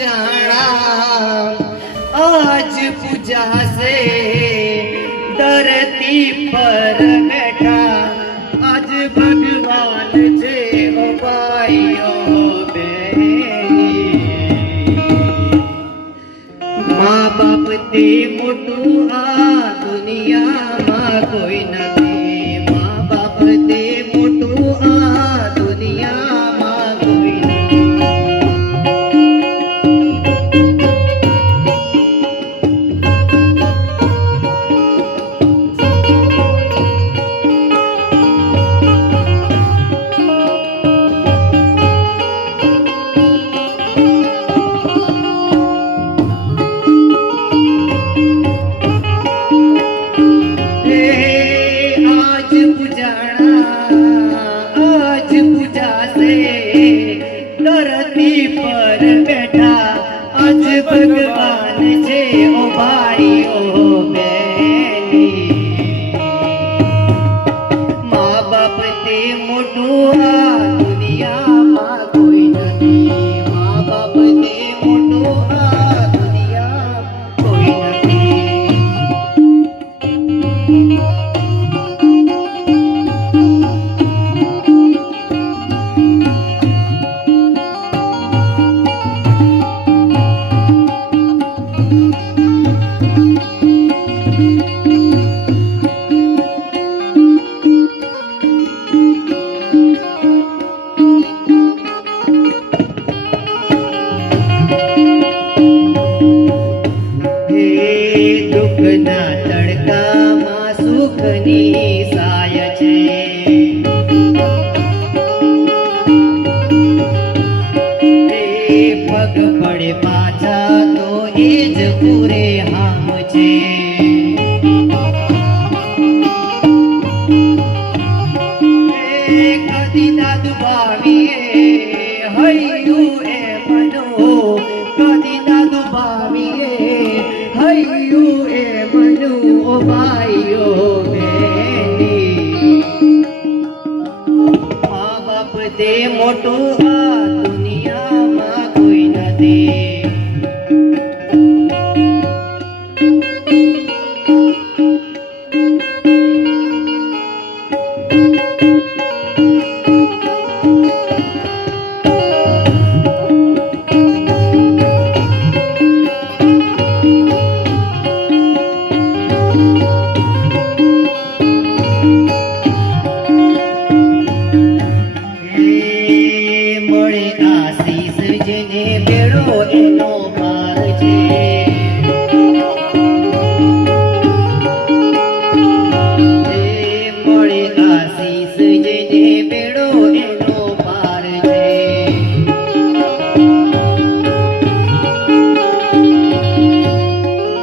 पूजाणा आज पूजा से धरती पर बैठा आज भगवान जे ओ भाइयों माँ बाप ते मोटू आ दुनिया माँ कोई नहीं माँ बाप ते मोटू आ दुनिया माँ कोई नहीं धरती पर बैठा आज भगवान जे ओ भाइयों बहनी माँ बाप ते मोटू आ दुनिया माँ कोई नहीं माँ बाप ते मोटू आ दुनिया कोई नहीं दुखना तड़का मां सुखनी साय छे पग पड़े पाछा तो एज पूरे हाम छे कदी दादू भावीए हयू ए मनो कदी दादू भावीए हयू ए मनु ओ भाइयों बहनी माँ बाप दे मोटू आ दुनिया माँ कोई नहीं आशीष जेने बेड़ो एनो पार छे मळे आशीष जेने बेड़ो एनो पार छे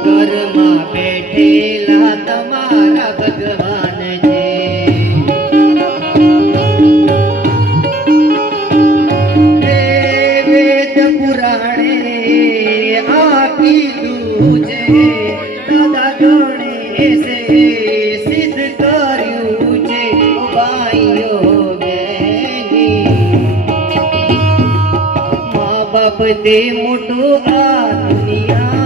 घरमा बैठेला तमारा भगवान छे आपी दूजे दादा गणेशे सिद्ध कर्યું છે ભાઈઓ બહેની મા બાપ તે મોટું આ દુનિયા